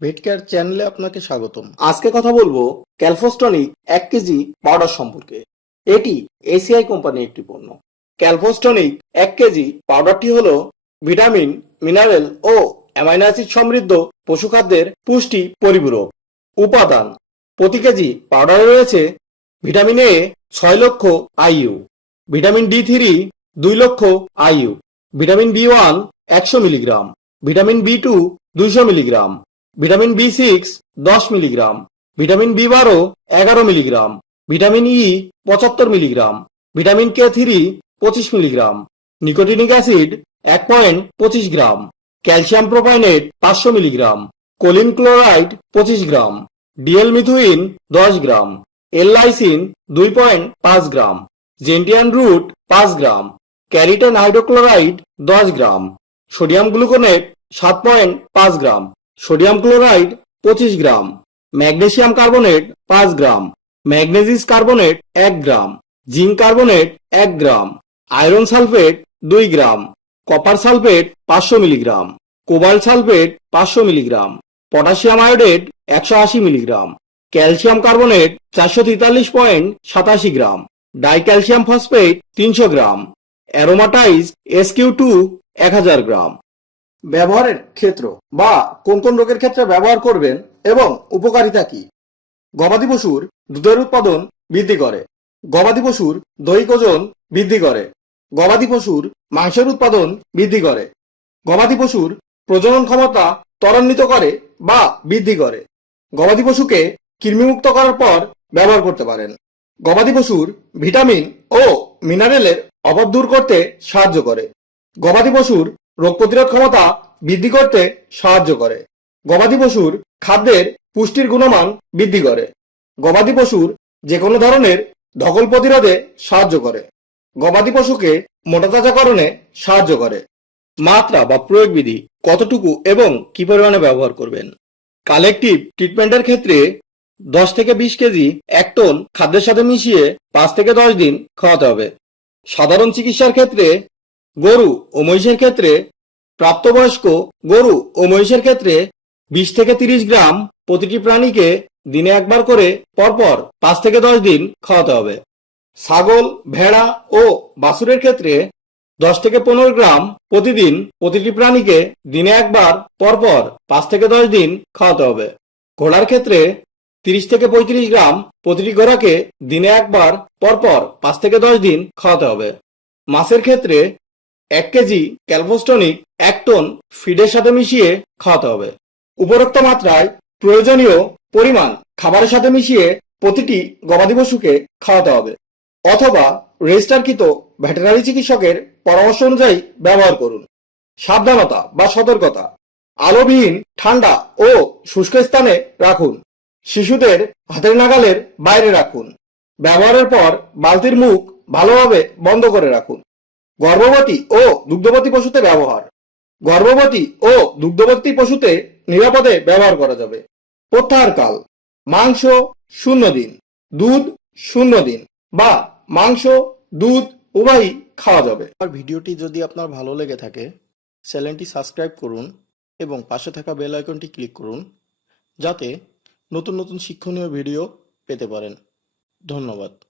ভেটকেয়ার চ্যানেলে আপনাকে স্বাগতম। আজকে কথা বলব ক্যালফোস্টনিক এক কেজি পাউডার সম্পর্কে। এটি এসিআই কোম্পানির একটি পণ্য। ক্যালফোস্টনিক এক কেজি পাউডারটি হলো ভিটামিন, মিনারেল ও অ্যামাইনো অ্যাসিড সমৃদ্ধ পশু খাদ্যের পুষ্টি পরিপূরক উপাদান। প্রতি কেজি পাউডারে রয়েছে ভিটামিন এ ছয় লক্ষ আইইউ ভিটামিন ডি থ্রি দুই লক্ষ আইইউ ভিটামিন বি ওয়ান একশো মিলিগ্রাম, ভিটামিন বি টু দুইশো মিলিগ্রাম ভিটামিন বি সিক্স দশ মিলিগ্রাম। ভিটামিন বি বারো, এগারো মিলিগ্রাম। ভিটামিন ই পঁচাত্তর মিলিগ্রাম। ভিটামিন কে থ্রি পঁচিশ মিলিগ্রাম। নিকোটিনিক অ্যাসিড, এক পয়েন্ট পঁচিশ গ্রাম। ক্যালসিয়াম প্রোপাইনেট, পাঁচশো মিলিগ্রাম। কোলিন ক্লোরাইড, পঁচিশ গ্রাম। ডিএল মিথুইন, দশ গ্রাম। এল লাইসিন দুই পয়েন্ট পাঁচ গ্রাম। জেন্টিয়ান রুট, পাঁচ গ্রাম। ক্যারিটেন হাইড্রোক্লোরাইড, দশ গ্রাম। সোডিয়াম গ্লুকোনেট, সাত পয়েন্ট পাঁচ গ্রাম। সোডিয়াম ক্লোরাইড পঁচিশ গ্রাম, ম্যাগনেসিয়াম কার্বনেট পাঁচ গ্রাম ম্যাগনেসিস কার্বনেট এক গ্রাম, জিঙ্ক কার্বনেট এক গ্রাম, আয়রন সালফেট দুই গ্রাম, কপার সালফেট পাঁচশো মিলিগ্রাম, কোবাল্ট সালফেট পাঁচশো মিলিগ্রাম, পটাশিয়াম আয়োডেট একশো আশি মিলিগ্রাম, ক্যালসিয়াম কার্বনেট চারশো তেতাল্লিশ পয়েন্ট সাতাশি গ্রাম, ডাইক্যালসিয়াম ফসফেট তিনশো গ্রাম, অ্যারোমাটাইজ এসকিউ টু এক হাজার গ্রাম ব্যবহারের ক্ষেত্র বা কোন কোন রোগের ক্ষেত্রে ব্যবহার করবেন এবং উপকারিতা কি? গবাদি পশুর দুধের উৎপাদন বৃদ্ধি করে। গবাদি পশুর দৈহিক ওজন বৃদ্ধি করে। গবাদি পশুর মাংসের উৎপাদন বৃদ্ধি করে। গবাদি পশুর প্রজনন ক্ষমতা ত্বরান্বিত করে বা বৃদ্ধি করে। গবাদি পশুকে কৃমিমুক্ত করার পর ব্যবহার করতে পারেন। গবাদি পশুর ভিটামিন ও মিনারেলের অভাব দূর করতে সাহায্য করে। গবাদি পশুর রোগ প্রতিরোধ ক্ষমতা বৃদ্ধি করতে সাহায্য করে। গবাদি পশুর খাদ্যের পুষ্টির গুণমান বৃদ্ধি করে। গবাদি পশুর যে কোনো ধরনের ধকল প্রতিরোধে সাহায্য করে। গবাদি পশুকে মোটাতাজাকরণে সাহায্য করে। মাত্রা বা প্রয়োগ বিধি কতটুকু এবং কি পরিমাণে ব্যবহার করবেন? কালেকটিভ ট্রিটমেন্টের ক্ষেত্রে দশ থেকে বিশ কেজি এক টন খাদ্যের সাথে মিশিয়ে পাঁচ থেকে দশ দিন খাওয়াতে হবে। সাধারণ চিকিৎসার ক্ষেত্রে গরু ও মহিষের ক্ষেত্রে প্রাপ্তবয়স্ক গরু ও মহিষের ক্ষেত্রে বিশ থেকে তিরিশ গ্রাম প্রতিটি প্রাণীকে দিনে একবার করে পরপর পাঁচ থেকে দশ দিন খাওয়াতে হবে। ছাগল, ভেড়া ও বাছুরের ক্ষেত্রে দশ থেকে পনেরো গ্রাম প্রতিদিন প্রতিটি প্রাণীকে দিনে একবার পরপর পাঁচ থেকে দশ দিন খাওয়াতে হবে। ঘোড়ার ক্ষেত্রে তিরিশ থেকে পঁয়ত্রিশ গ্রাম প্রতিটি ঘোড়াকে দিনে একবার পরপর পাঁচ থেকে দশ দিন খাওয়াতে হবে। মাছের ক্ষেত্রে এক কেজি ক্যালভোস্টনিক এক টন ফিডের সাথে মিশিয়ে খাওয়াতে হবে। উপরোক্ত মাত্রায় প্রয়োজনীয় পরিমাণ খাবারের সাথে মিশিয়ে প্রতিটি গবাদি পশুকে খাওয়াতে হবে অথবা রেজিস্টারকৃত ভেটেরিনারি চিকিৎসকের পরামর্শ অনুযায়ী ব্যবহার করুন। সাবধানতা বা সতর্কতা। আলোবিহীন, ঠান্ডা ও শুষ্ক স্থানে রাখুন। শিশুদের হাতের নাগালের বাইরে রাখুন। ব্যবহারের পর বালতির মুখ ভালোভাবে বন্ধ করে রাখুন। গর্ভবতী ও দুগ্ধবতী পশুতে ব্যবহার। গর্ভবতী ও দুগ্ধবতী পশুতে নিরাপদে ব্যবহার করা যাবে। প্রত্যাহার কাল। মাংস শূন্য দিন, দুধ শূন্য দিন বা মাংস, দুধ উভয়ই খাওয়া যাবে। আর ভিডিওটি যদি আপনার ভালো লেগে থাকে, চ্যানেলটি সাবস্ক্রাইব করুন এবং পাশে থাকা বেল আইকনটি ক্লিক করুন যাতে নতুন নতুন শিক্ষণীয় ভিডিও পেতে পারেন। ধন্যবাদ।